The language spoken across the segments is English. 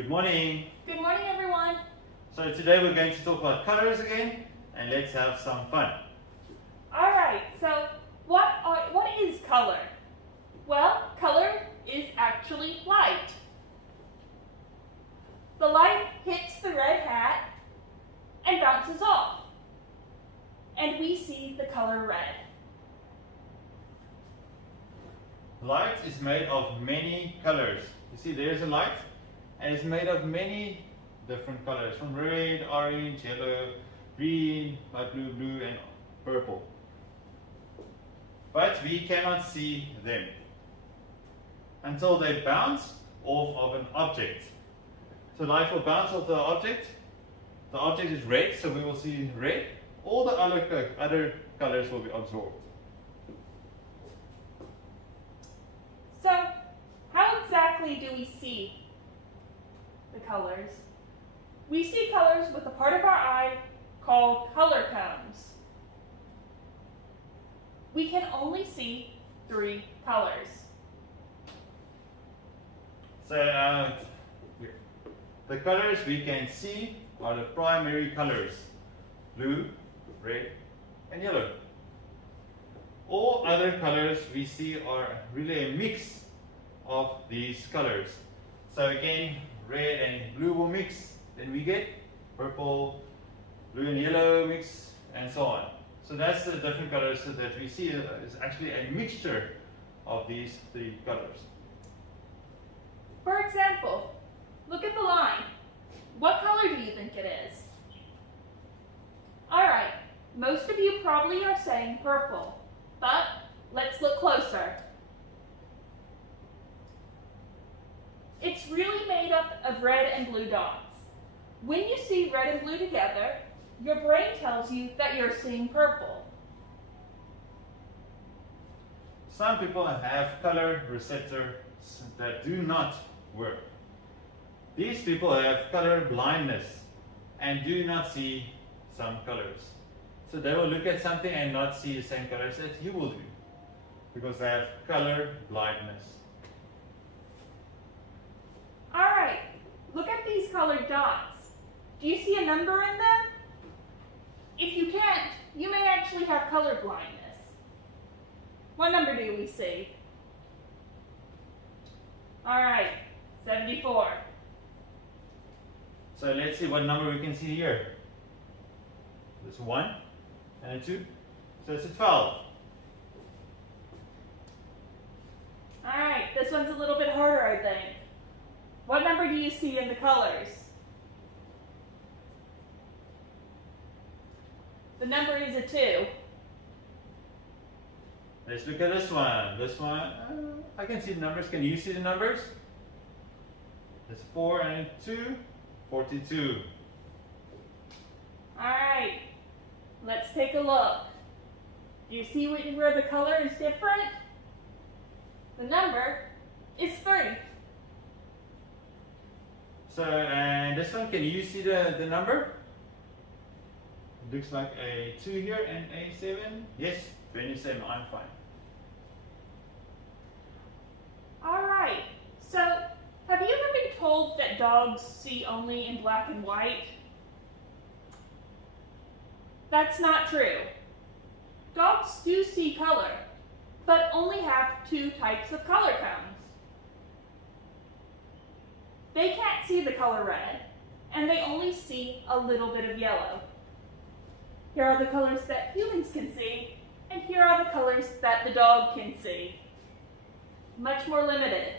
Good morning. Good morning, everyone. So today we're going to talk about colors again, and let's have some fun. All right, so what is color? Well, color is actually light. The light hits the red hat and bounces off, and we see the color red. Light is made of many colors. You see there's a light, and it's made of many different colors, from red, orange, yellow, green, light blue, blue, and purple. But we cannot see them until they bounce off of an object. So light will bounce off the object. The object is red, so we will see red. All the other colors will be absorbed. So, how exactly do we see the colors? We see colors with a part of our eye called color cones. We can only see 3 colors. So the colors we can see are the primary colors: blue, red, and yellow. All other colors we see are really a mix of these colors. So again, red and blue will mix, then we get purple, blue and yellow mix, and so on. So that's the different colors that we see is actually a mixture of these 3 colors. For example, look at the line. What color do you think it is? All right, most of you probably are saying purple, but let's look closer. It's really made up of red and blue dots. When you see red and blue together, your brain tells you that you're seeing purple. Some people have color receptors that do not work. These people have color blindness and do not see some colors. So they will look at something and not see the same colors that you will do, because they have color blindness. All right, look at these colored dots. Do you see a number in them? If you can't, you may actually have color blindness. What number do we see? All right, 74. So let's see what number we can see here. There's 1 and a 2, so it's a 12. All right, this one's a little bit harder, I think. What number do you see in the colors? The number is a 2. Let's look at this one. This one, I can see the numbers. Can you see the numbers? There's 4 and a 2, 42. All right, let's take a look. Do you see where the color is different? The number is 3. So, and this one, can you see the number? It looks like a 2 here and a 7. Yes, 27, I'm fine. All right, so have you ever been told that dogs see only in black and white? That's not true. Dogs do see color, but only have 2 types of color cones. They can't see the color red, and they only see a little bit of yellow. Here are the colors that humans can see, and here are the colors that the dog can see. Much more limited.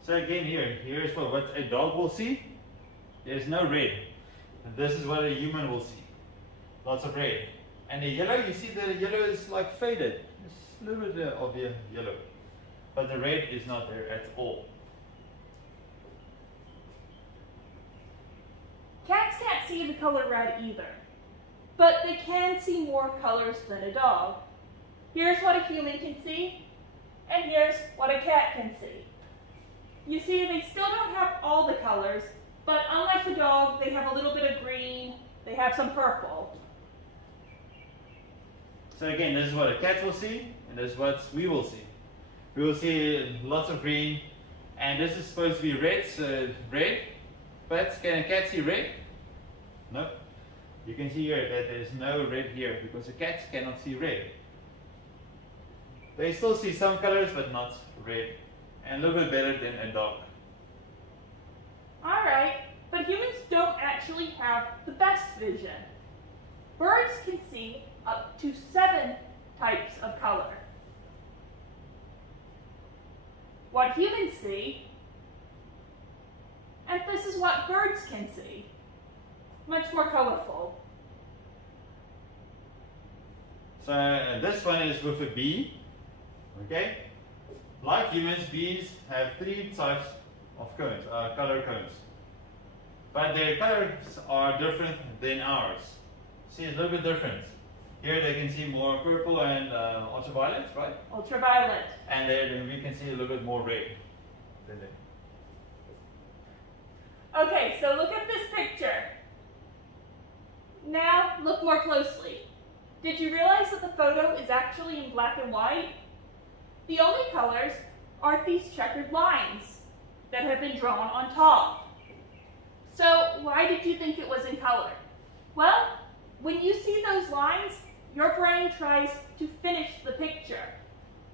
So again, here's what a dog will see. There's no red. And this is what a human will see. Lots of red. And the yellow, you see the yellow is like faded. There's a little bit of the yellow. But the red is not there at all. Cats can't see the color red either, but they can see more colors than a dog. Here's what a human can see, and here's what a cat can see. You see, they still don't have all the colors, but unlike the dog, they have a little bit of green, they have some purple. So again, this is what a cat will see, and this is what we will see. We will see lots of green, And this is supposed to be red, so red. But can a cat see red? No. You can see here that there's no red here because the cats cannot see red. They still see some colors but not red. And a little bit better than a dog. Alright, but humans don't actually have the best vision. Birds can see up to 7 types of color. What humans see, and this is what birds can see. Much more colorful. So this one is with a bee. Okay? Like humans, bees have 3 types of cones, color cones. But their colors are different than ours. See, it's a little bit different. Here they can see more purple and ultraviolet, right? Ultraviolet. And there we can see a little bit more red than them. Okay, so look at this picture. Now look more closely. Did you realize that the photo is actually in black and white? The only colors are these checkered lines that have been drawn on top. So why did you think it was in color? Well, when you see those lines, your brain tries to finish the picture,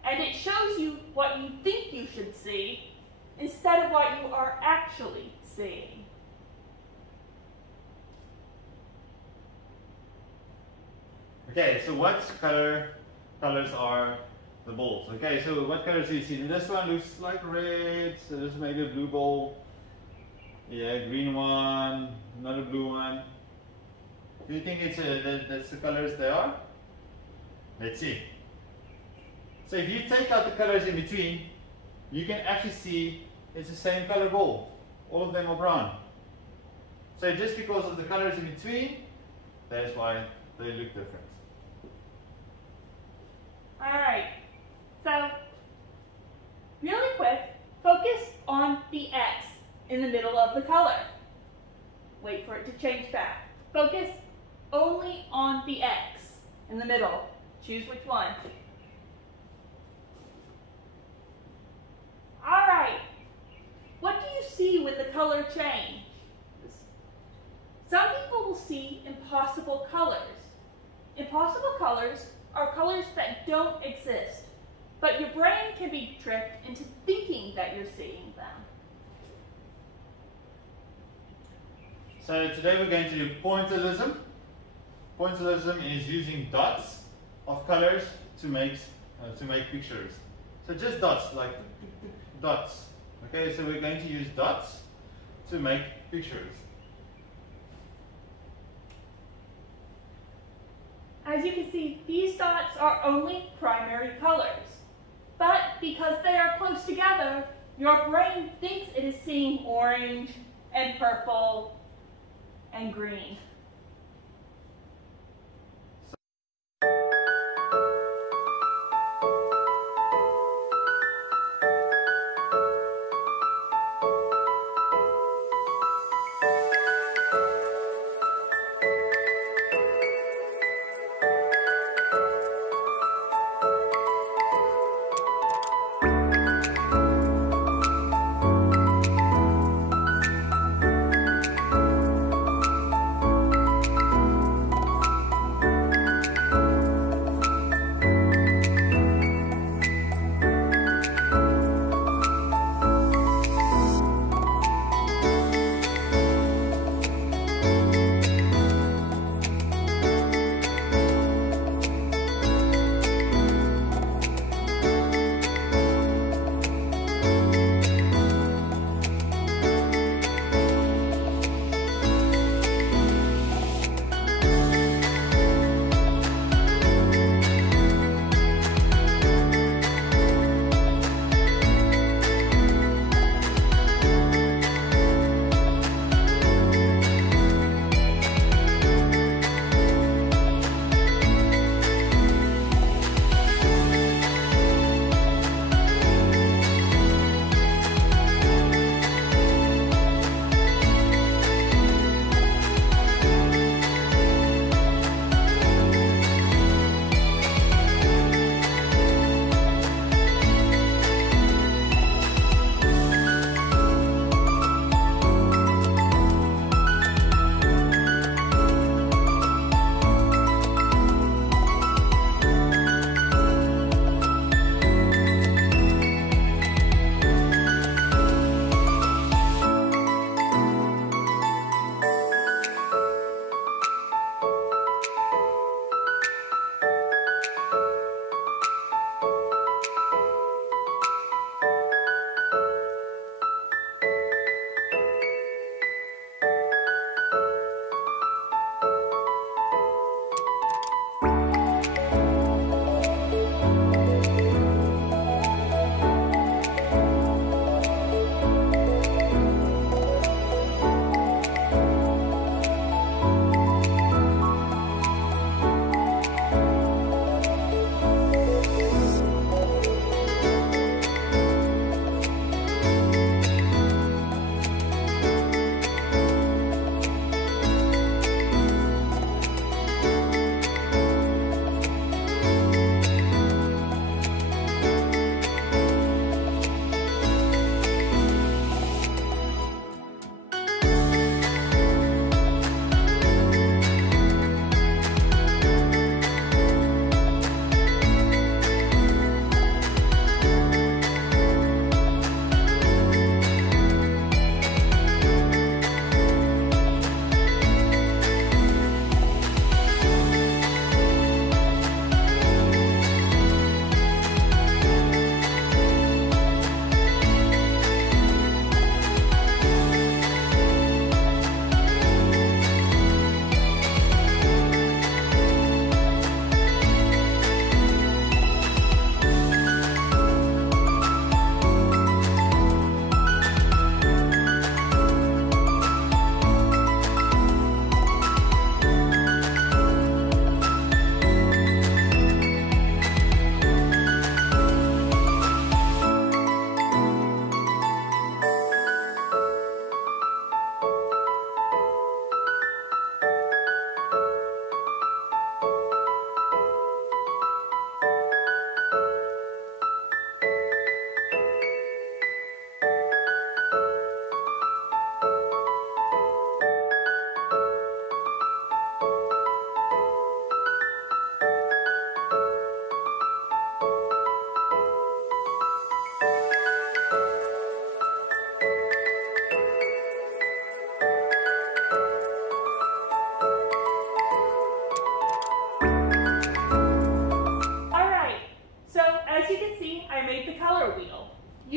and it shows you what you think you should see instead of what you are actually seeing. Okay, so what colors are the balls? Okay, so what colors do you see? This one looks like red, so this is maybe a blue ball. Yeah, green one, another blue one. Do you think that's the colors they are? Let's see. So if you take out the colors in between, you can actually see it's the same color ball. All of them are brown. So just because of the colors in between, that's why they look different. Alright, so really quick, focus on the X in the middle of the color. Wait for it to change back. Focus only on the X in the middle. Choose which one. Alright, what do you see when the color changes? Some people will see impossible colors. Impossible colors are colors that don't exist, but your brain can be tricked into thinking that you're seeing them. So today we're going to do pointillism. Pointillism is using dots of colors to make pictures. So just dots, like dots. Okay, so we're going to use dots to make pictures. As you can see, these dots are only primary colors. But because they are close together, your brain thinks it is seeing orange and purple and green.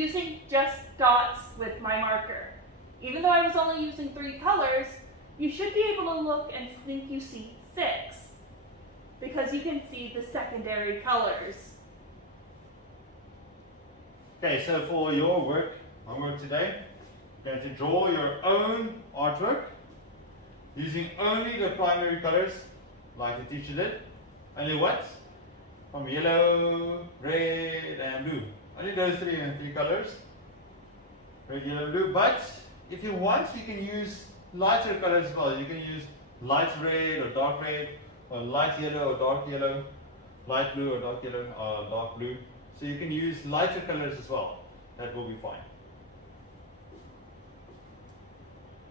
using just dots with my marker. Even though I was only using 3 colors, you should be able to look and think you see 6, because you can see the secondary colors. Okay, so for your homework today, you're going to draw your own artwork using only the primary colors, like the teacher did. Only what? From yellow, red, and blue. Only those three colors. Red, yellow, blue. But if you want, you can use lighter colors as well. You can use light red or dark red, or light yellow or dark yellow, light blue or dark yellow or dark blue. So you can use lighter colors as well. That will be fine.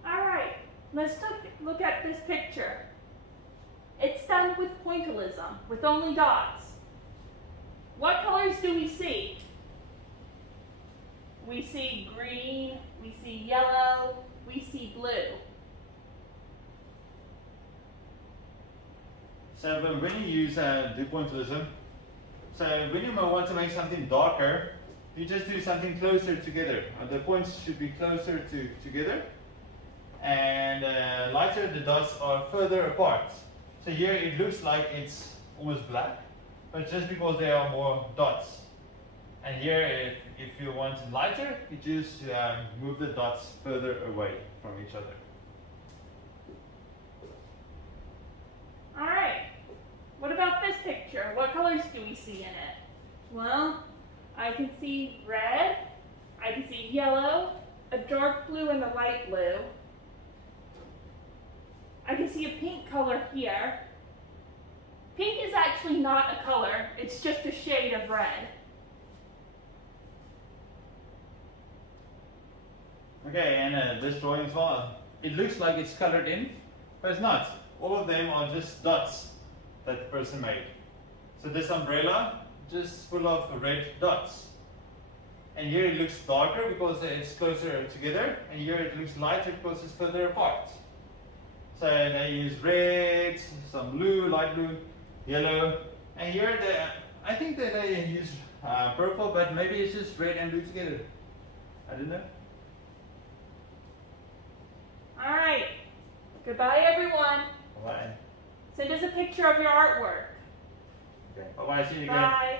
Alright, let's look at this picture. It's done with pointillism, with only dots. What colors do we see? We see green, we see yellow, we see blue. So when you use do pointillism, so when you want to make something darker, you just do something closer together. The points should be closer together, and lighter, the dots are further apart. So here it looks like it's almost black, but just because there are more dots. And here, if you want lighter, you just move the dots further away from each other. Alright, what about this picture? What colors do we see in it? Well, I can see red, I can see yellow, a dark blue and a light blue. I can see a pink color here. Pink is actually not a color, it's just a shade of red. Okay, and this drawing as well, it looks like it's colored in, but it's not. All of them are just dots that the person made. So this umbrella, just full of red dots. And here it looks darker because it's closer together, and here it looks lighter because it's further apart. So they use red, some blue, light blue, yellow, and here I think that they use purple, but maybe it's just red and blue together. I don't know. Alright, goodbye everyone. Bye. Send us a picture of your artwork. Okay. Bye-bye, see you again. Bye.